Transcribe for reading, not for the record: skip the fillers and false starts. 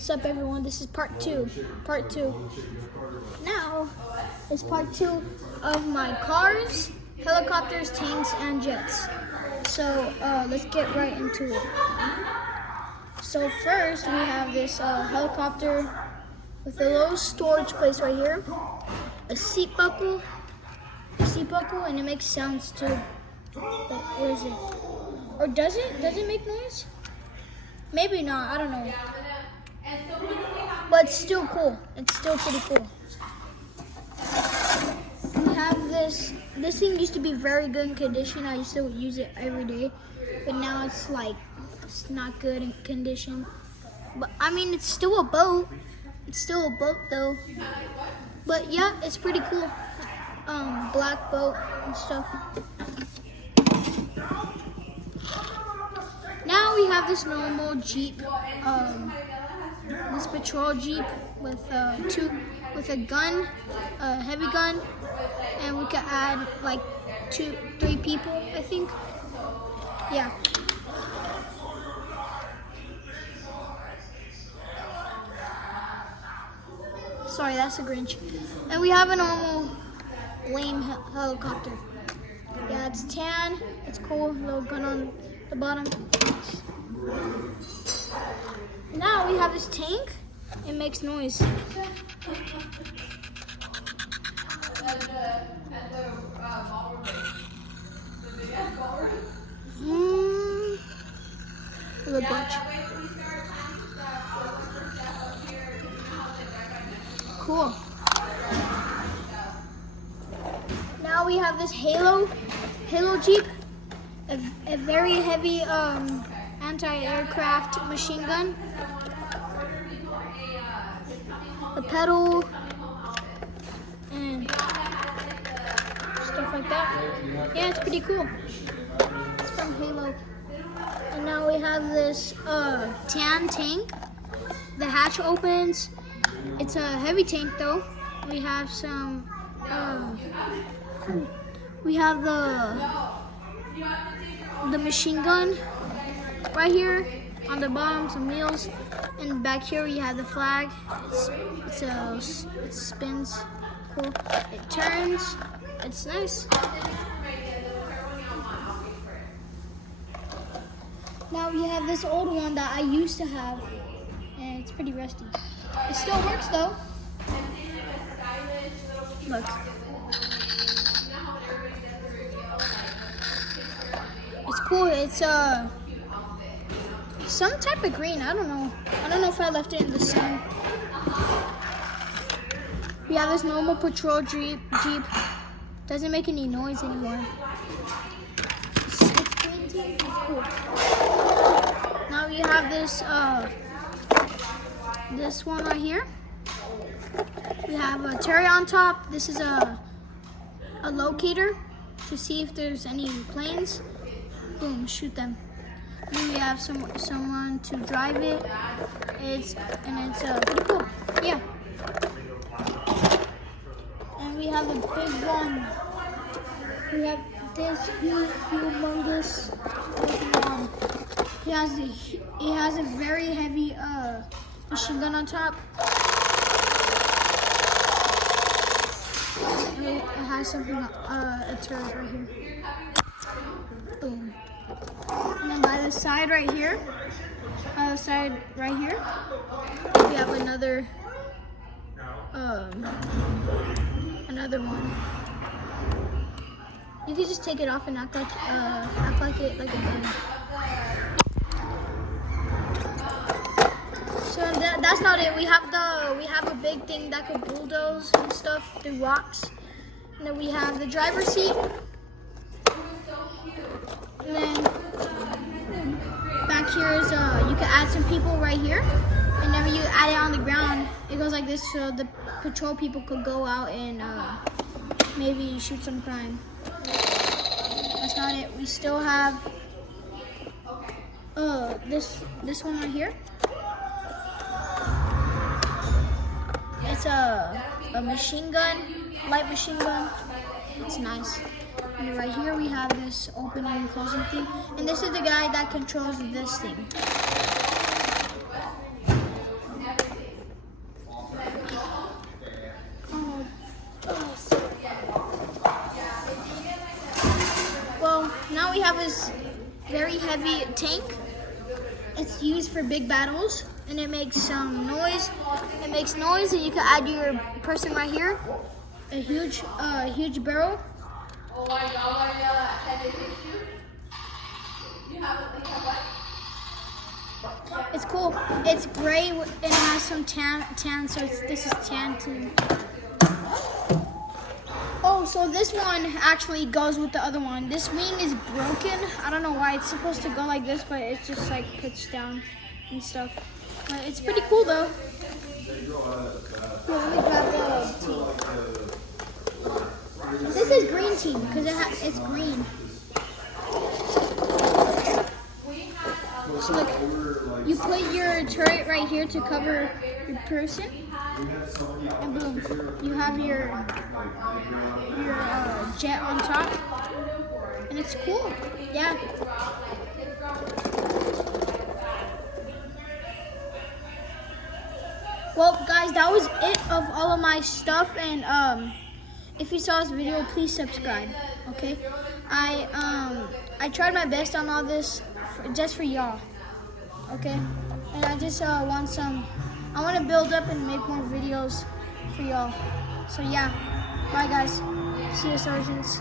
What's up, everyone? This is part two. Now is part two of my cars, helicopters, tanks, and jets. So let's get right into it. So first we have this helicopter with a little storage place right here, a seat buckle, and it makes sounds too. But what is it? Or does it? Does it make noise? Maybe not. I don't know. But it's still cool. It's still pretty cool. We have this. This thing used to be very good in condition. I used to use it every day, but now it's not good in condition. But I mean, it's still a boat. It's still a boat though. But yeah, it's pretty cool. Black boat and stuff. Now we have this normal Jeep, this patrol Jeep with a gun, a heavy gun, and we could add like 2-3 people, I think. Yeah. Sorry, that's a Grinch. And we have a normal lame helicopter. Yeah, it's tan. It's cool. Little gun on the bottom. Now we have this tank. It makes noise. Look, watch. Cool. Now we have this Halo Jeep, a very heavy anti-aircraft machine gun, a pedal, and stuff like that. Yeah, it's pretty cool. It's from Halo. And now we have this tan tank. The hatch opens. It's a heavy tank though. We have some. We have the machine gun right here on the bottom, some wheels, and back here we have the flag. It spins, cool. It turns. It's nice. Now we have this old one that I used to have, and it's pretty rusty. It still works though. Look. It's cool. It's some type of green. I don't know if I left it in the sun. We have this normal patrol Jeep. Doesn't make any noise anymore. It's green too. It's cool. Now we have this one right here. We have a Terry on top. This is a locator to see if there's any planes. Boom, shoot them. Then we have someone to drive it. It's pretty cool. Yeah. And we have a big one. We have this humongous one. He has a very heavy machine gun on top. And it has something a turret right here. Boom. And then by the side right here, we have another one. You can just take it off and act like a gun. So that's not it. We have a big thing that could bulldoze and stuff through rocks. And then we have the driver's seat. And then back here is you can add some people right here. And then when you add it on the ground, it goes like this, so the patrol people could go out and maybe shoot some crime. That's not it. We still have this one right here. It's a machine gun, light machine gun. It's nice. And right here we have this opening and closing thing. And this is the guy that controls this thing. heavy tank. It's used for big battles, and it makes some noise. It makes noise, and you can add your person right here. A huge barrel. Oh my God! Can they hit you? You have what? It's cool. It's gray and it has some tan. So this is tan too. Oh, so this one actually goes with the other one. This wing is broken. I don't know why it's supposed to go like this, but it's just like pitched down and stuff. But it's pretty cool though. Here, let me grab the team. This is green team because it's green. So like, you put your turret right here to cover your person, and boom, you have your jet on top, and it's cool. Yeah. Well, guys, that was it of all of my stuff, and if you saw this video, please subscribe. Okay, I tried my best on all this just for y'all. Okay, and I just I want to build up and make more videos for y'all. So yeah, bye guys. See you, Sergeants.